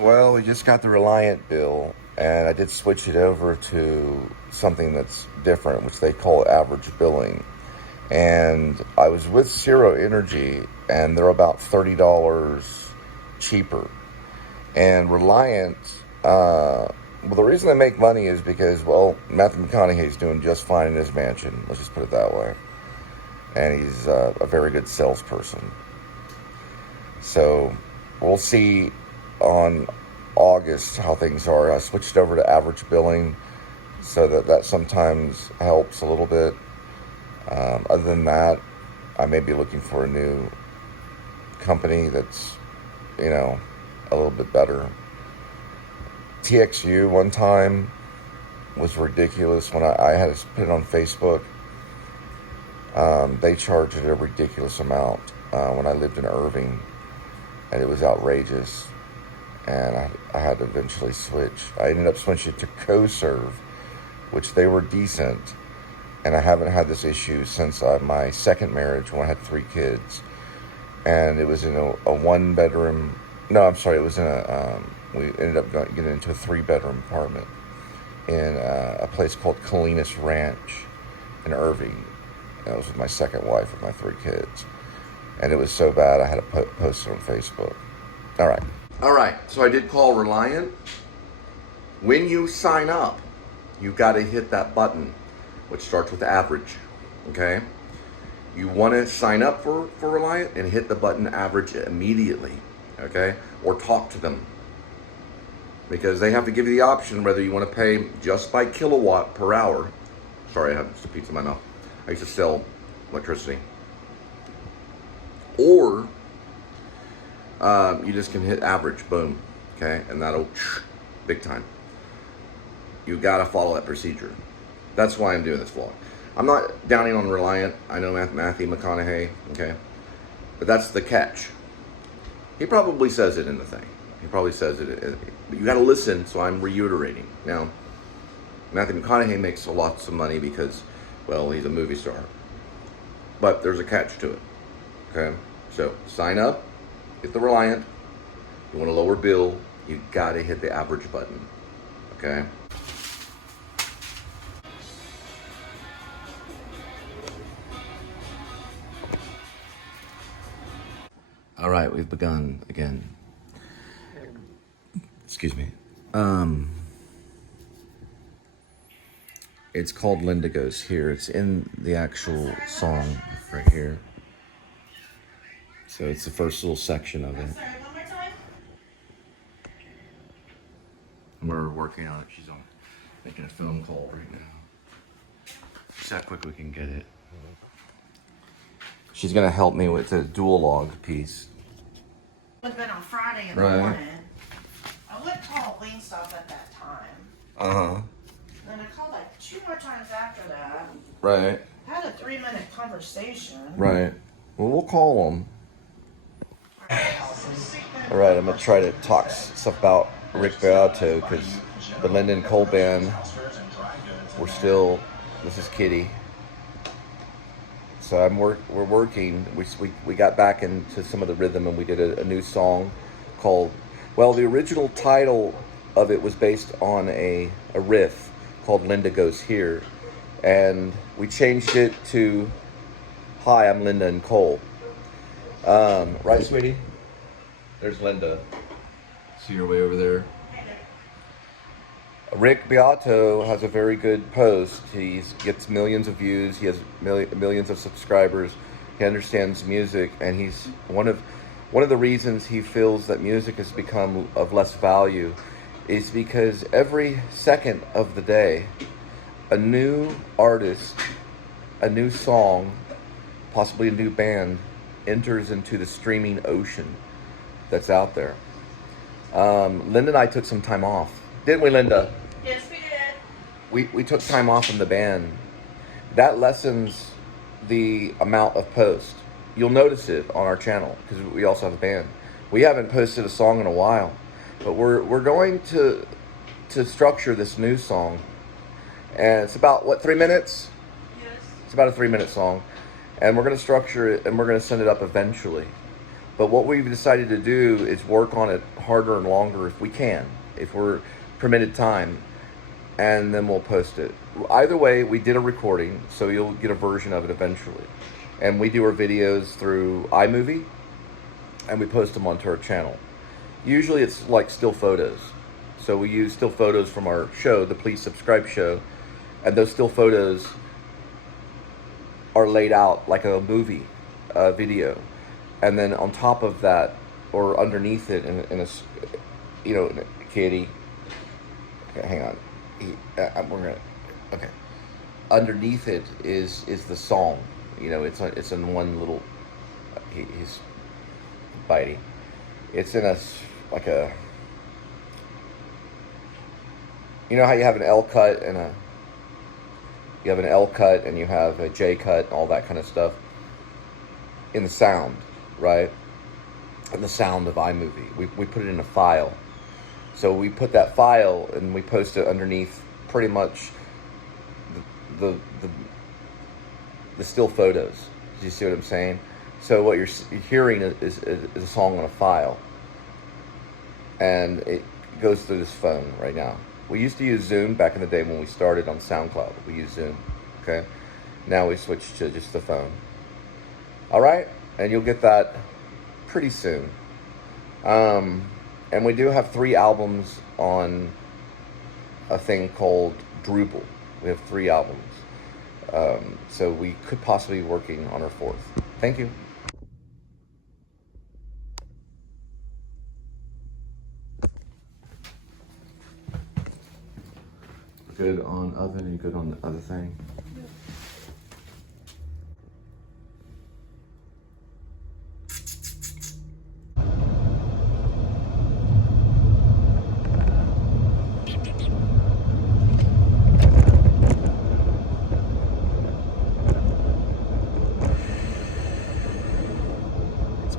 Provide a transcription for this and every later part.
Well, we just got the Reliant bill, and I did switch it over to something that's different, which they call average billing. And I was with Zero Energy, and they're about $30 cheaper. And Reliant, well, the reason they make money is because, well, Matthew McConaughey's doing just fine in his mansion. Let's just put it that way. And he's a very good salesperson. So we'll see on August how things are. I switched over to average billing, so that sometimes helps a little bit. Other than that, I may be looking for a new company that's, a little bit better. TXU one time was ridiculous. When I had to put it on Facebook, they charged it a ridiculous amount when I lived in Irving, and it was outrageous. And I had to eventually switch. I ended up switching to CoServe, which they were decent. And I haven't had this issue since my second marriage, when I had 3 kids. And it was in a 1-bedroom. No, I'm sorry. It was in we ended up getting into a 3-bedroom apartment in a place called Colinas Ranch in Irving. That was with my second wife with my 3 kids. And it was so bad I had to post it on Facebook. All right, so I did call Reliant. When you sign up, you got to hit that button, which starts with average, okay? You want to sign up for Reliant and hit the button average immediately, okay? Or talk to them, because they have to give you the option whether you want to pay just by kilowatt per hour. Sorry, I have some pizza in my mouth. I used to sell electricity. Or you just can hit average, boom, okay? And that'll, big time. You gotta follow that procedure. That's why I'm doing this vlog. I'm not downing on Reliant. I know Matthew McConaughey, okay? But that's the catch. He probably says it in the thing. He probably says it. But you gotta listen, so I'm reiterating. Now, Matthew McConaughey makes lots of money because, well, he's a movie star. But there's a catch to it, okay? So, sign up. Hit the Reliant. You want a lower bill, you gotta hit the average button, okay? All right, we've begun again. Excuse me. It's called Linda Goes Here. It's in the actual song right here. So it's the first little section of it. Sorry, one more time. We're working on it. She's making a film call right now. See how quick we can get it. She's gonna help me with the dual log piece. It would have been on Friday in the Right. morning. I would call Wingstop at that time. Uh-huh. Then I called like 2 more times after that. Right. Had a 3-minute conversation. Right. Well, we'll call them. All right, I'm gonna try to talk stuff about Rick Beato, because the Linda and Cole band, this is Kitty. So we're working. We got back into some of the rhythm, and we did a new song called, well, the original title of it was based on a riff called Linda Goes Here, and we changed it to Hi, I'm Linda and Cole. Right, sweetie? There's Linda. See her way over there. Rick Beato has a very good post. He gets millions of views. He has millions of subscribers. He understands music, and he's one of the reasons he feels that music has become of less value is because every second of the day, a new artist, a new song, possibly a new band, enters into the streaming ocean that's out there. Linda and I took some time off. Didn't we, Linda? Yes, we did. We took time off from the band. That lessens the amount of posts. You'll notice it on our channel because we also have a band. We haven't posted a song in a while, but we're going to structure this new song, and it's about, what, 3 minutes? Yes. It's about a 3-minute song, and we're going to structure it, and we're going to send it up eventually. But what we've decided to do is work on it harder and longer if we can, if we're permitted time, and then we'll post it. Either way, we did a recording, so you'll get a version of it eventually. And we do our videos through iMovie, and we post them onto our channel. Usually it's like still photos. So we use still photos from our show, the Please Subscribe show, and those still photos are laid out like a movie video. And then on top of that, or underneath it, in a, you know, Katie, okay, hang on, okay. Underneath it is the song. You know, it's in one little. He's biting. It's in like a. You know how you have an L cut and a. You have an L cut and you have a J cut and all that kind of stuff. In the sound, right? In the sound of iMovie, we put it in a file. So we put that file and we post it underneath pretty much the still photos. Do you see what I'm saying? So what you're hearing is a song on a file, and it goes through this phone right now. We used to use Zoom back in the day when we started on SoundCloud. We used Zoom, okay? Now we switched to just the phone. All right, and you'll get that pretty soon. And we do have 3 albums on a thing called Drooble. We have 3 albums. So we could possibly be working on our 4th. Thank you. Good on oven and good on the other thing.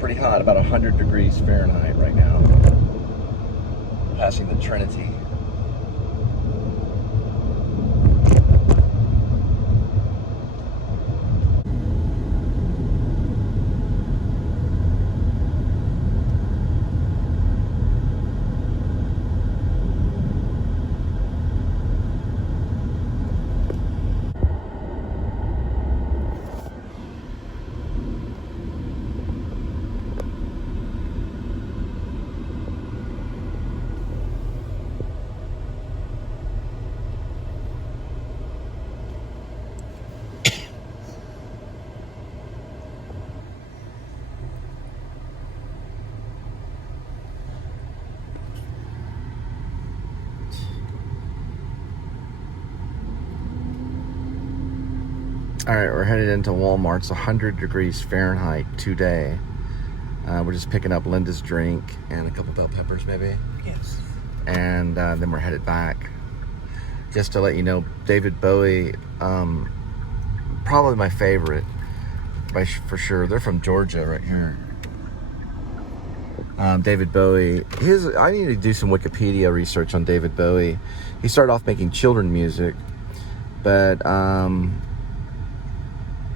Pretty hot, about 100 degrees Fahrenheit right now. Passing the Trinity. All right, we're headed into Walmart. It's 100 degrees Fahrenheit today. We're just picking up Linda's drink and a couple bell peppers, maybe. Yes. And then we're headed back. Just to let you know, David Bowie, probably my favorite, for sure. They're from Georgia, right here. David Bowie. I need to do some Wikipedia research on David Bowie. He started off making children music, but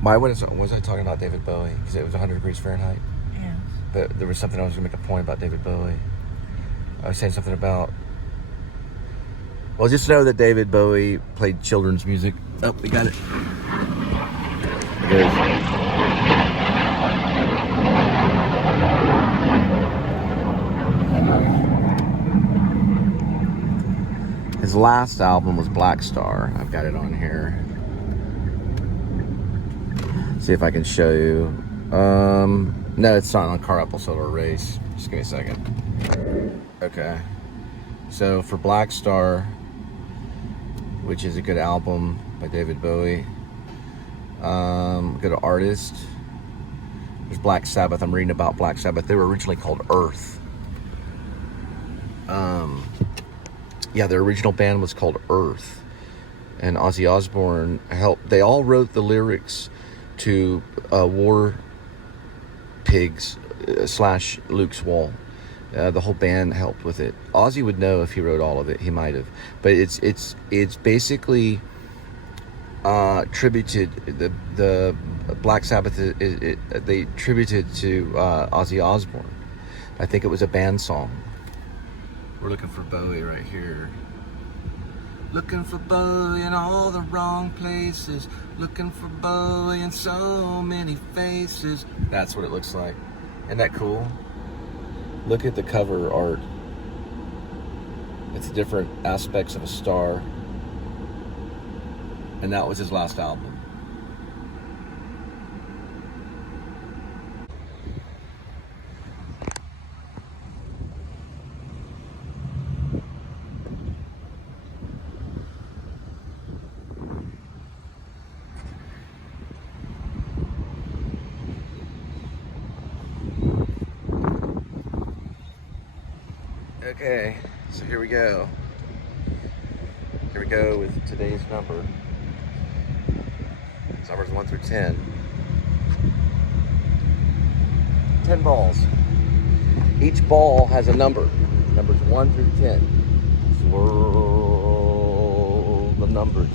why was I talking about David Bowie? Because it was 100 degrees Fahrenheit. Yes. But there was something I was going to make a point about David Bowie. I was saying something about. Well, just know that David Bowie played children's music. Oh, we got it. There it is. His last album was Blackstar. I've got it on here. See if I can show you. No, it's not on Car Apple Solar Race. Just give me a second. Okay. So for Blackstar, which is a good album by David Bowie, good artist. There's Black Sabbath. I'm reading about Black Sabbath. They were originally called Earth. Yeah, their original band was called Earth. And Ozzy Osbourne helped. They all wrote the lyrics to War Pigs / Luke's Wall. The whole band helped with it. Ozzy would know if he wrote all of it. He might have, but it's basically tributed the Black Sabbath. They tributed to Ozzy Osbourne. I think it was a band song. We're looking for Bowie right here. Looking for Bowie in all the wrong places. Looking for Bowie in so many faces. That's what it looks like. Isn't that cool? Look at the cover art. It's different aspects of a star. And that was his last album. Okay, so here we go. Here we go with today's number. It's numbers 1 through 10. 10 balls. Each ball has a number. Numbers 1 through 10. Swirl the numbers.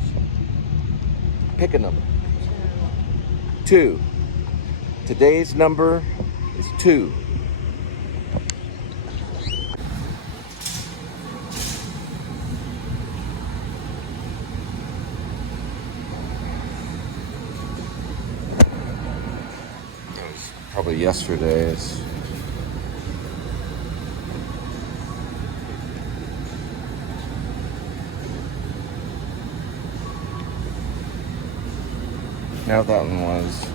Pick a number. 2. Today's number is 2. Probably yesterday's. Now that one was.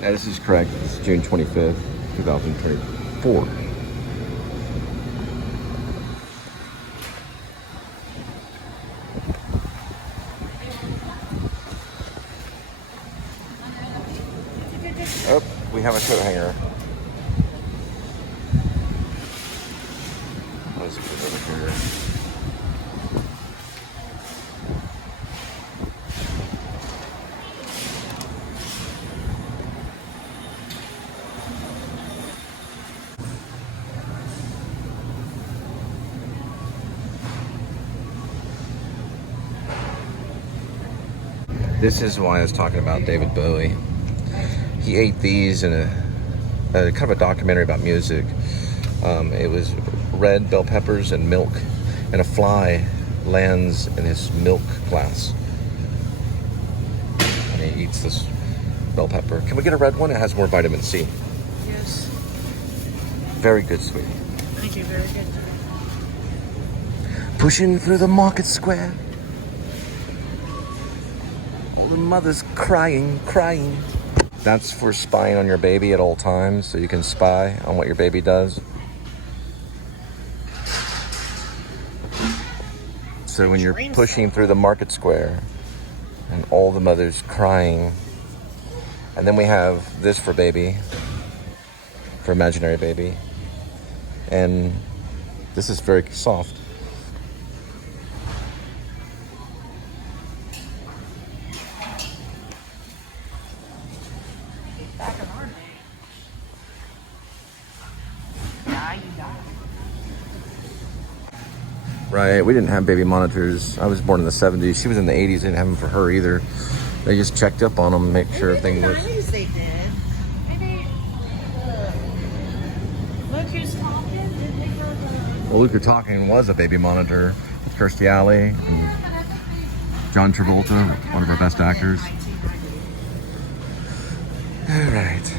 Now this is correct. It's June 25th, 2024. Oh, we have a coat hanger. Let's put it over here. This is why I was talking about David Bowie. He ate these in a kind of a documentary about music. It was red bell peppers and milk, and a fly lands in his milk glass. And he eats this bell pepper. Can we get a red one? It has more vitamin C. Yes. Very good, sweetie. Thank you, very good. Pushing through the market square. All the mothers crying. That's for spying on your baby at all times, so you can spy on what your baby does. So when you're pushing through the market square and all the mothers crying. And then we have this for baby, for imaginary baby. And this is very soft. Back in our day. Yeah, you got it. Right, we didn't have baby monitors. I was born in the 70s. She was in the 80s. They didn't have them for her either. They just checked up on them, make sure everything was... In the 90s they did. Maybe, look who's talking. Did they go to... Well, Look Who's Talking was a baby monitor with Kirstie Alley and John Travolta, one of our best actors. All right.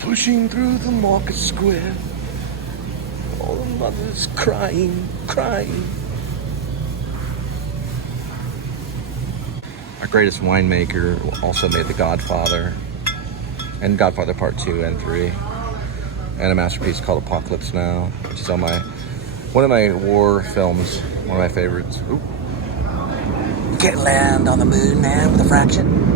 Pushing through the market square. All the mothers crying. Our greatest winemaker also made The Godfather and Godfather Part 2 and 3, and a masterpiece called Apocalypse Now, which is on one of my war films, one of my favorites. Ooh. You can't land on the moon, man, with a fraction.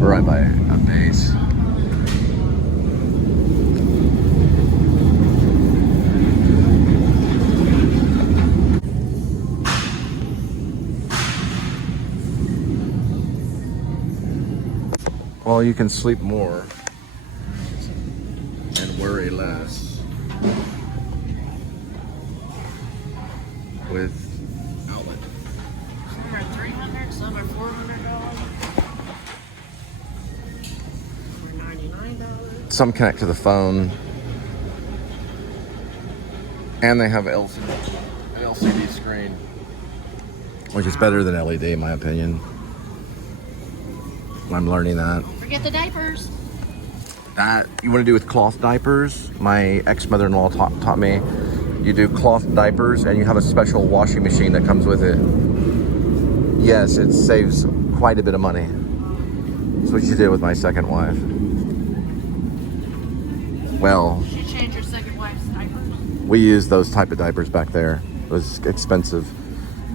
We're right by a base. Well, you can sleep more and worry less. with outlet. Some are $300, some are $400. For $99. Some connect to the phone. And they have LCD screen, which is better than LED in my opinion. I'm learning that. Don't forget the diapers. That you want to do with cloth diapers. My ex-mother-in-law taught me. You do cloth diapers and you have a special washing machine that comes with it. Yes, it saves quite a bit of money. That's what she did with my second wife. Well, She changed her second wife's diapers. we used those type of diapers back there. It was expensive.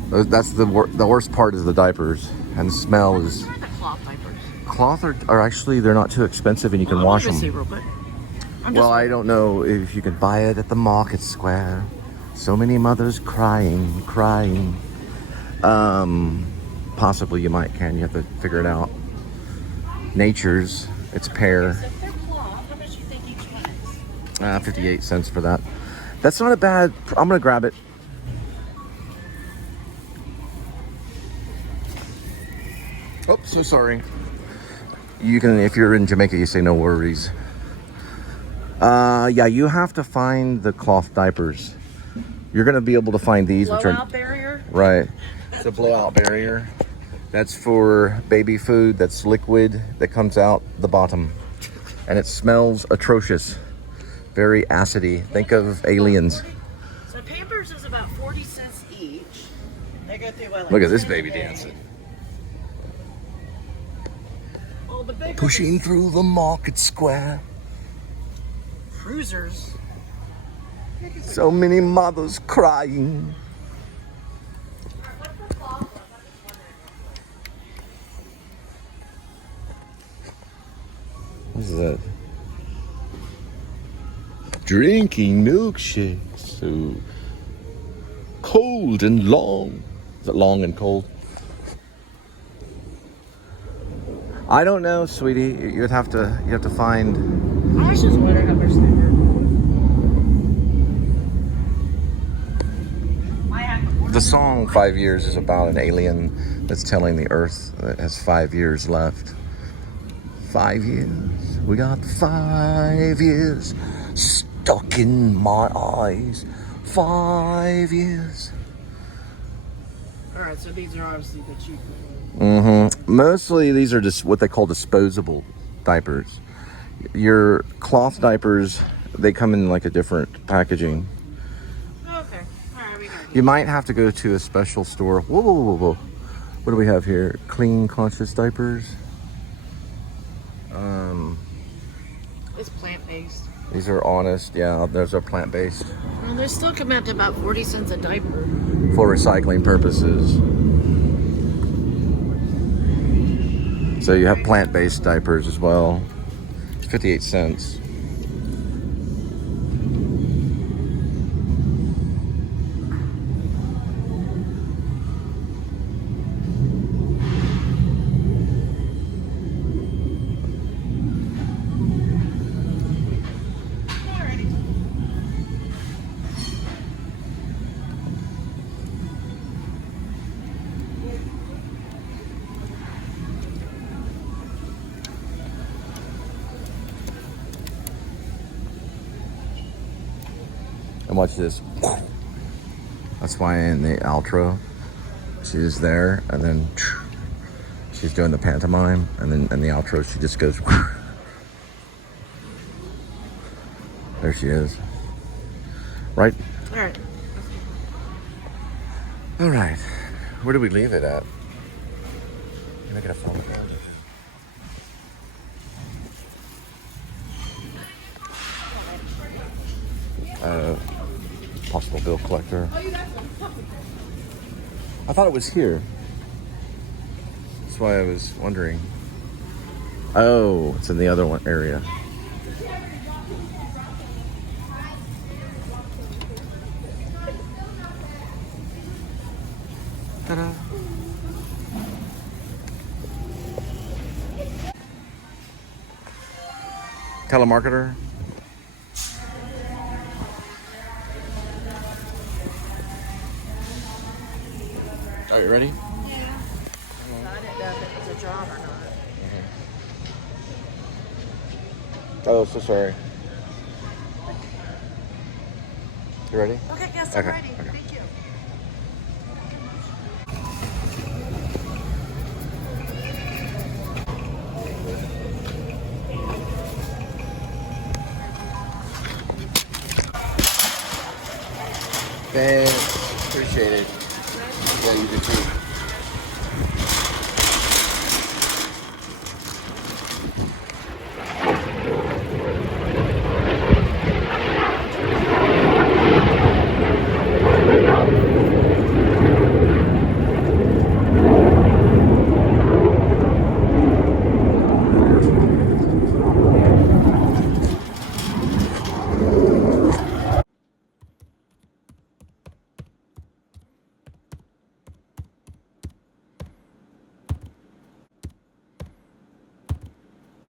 That's the worst part is the diapers, and the smell is. Try the cloth diapers. Cloth are actually, they're not too expensive and you can wash them. See real quick. Well, I don't know if you can buy it at the market square. So many mothers crying. Possibly you might can. You have to figure it out. Nature's, it's pear. So if they're cloth, how much do you think each one is? 58 cents for that. That's not a bad, I'm gonna grab it. Oh, so sorry. You can, if you're in Jamaica, you say no worries. Yeah, you have to find the cloth diapers. You're gonna be able to find these, which are Blowout barrier? right. It's a blowout barrier. That's for baby food. That's liquid that comes out the bottom, and it smells atrocious. Very acidy. Think of aliens. So Pampers is about 40 cents each. They go through like Look at this 10 baby a day. dancing. Oh, the big Pushing through the market square. cruisers. So many mothers crying. What is that? Drinking milkshakes. So cold and long. Is it long and cold? I don't know, sweetie. You have to find. I just wonder how much they were. The song 5 Years is about an alien that's telling the Earth that it has 5 years left. 5 years. We got 5 years stuck in my eyes. 5 years. Alright, so these are obviously the cheap ones. Mm-hmm. Mostly these are just what they call disposable diapers. Your cloth diapers, they come in like a different packaging. Okay. Alright, we got it. You might have to go to a special store. Whoa, whoa, whoa, whoa. What do we have here? Clean Conscious diapers. It's plant-based. These are Honest. Yeah, those are plant-based Well, they still come out to about 40 cents a diaper. for recycling purposes. So you have plant-based diapers as well. It's 58 cents. And watch this. That's why in the outro, she's there, and then she's doing the pantomime, and then in the outro, she just goes. There she is. Right? Alright. All right. Where do we leave it at? You making a phone call? Possible bill collector. I thought it was here. That's why I was wondering. Oh, it's in the other one area. Ta-da. Telemarketer. Are you ready? Yeah. I didn't know if it was a job or not. Oh, so sorry. You ready? Okay, yes, Okay, I'm ready. okay. Thank you. Thanks. Appreciate it. Yeah, you do too.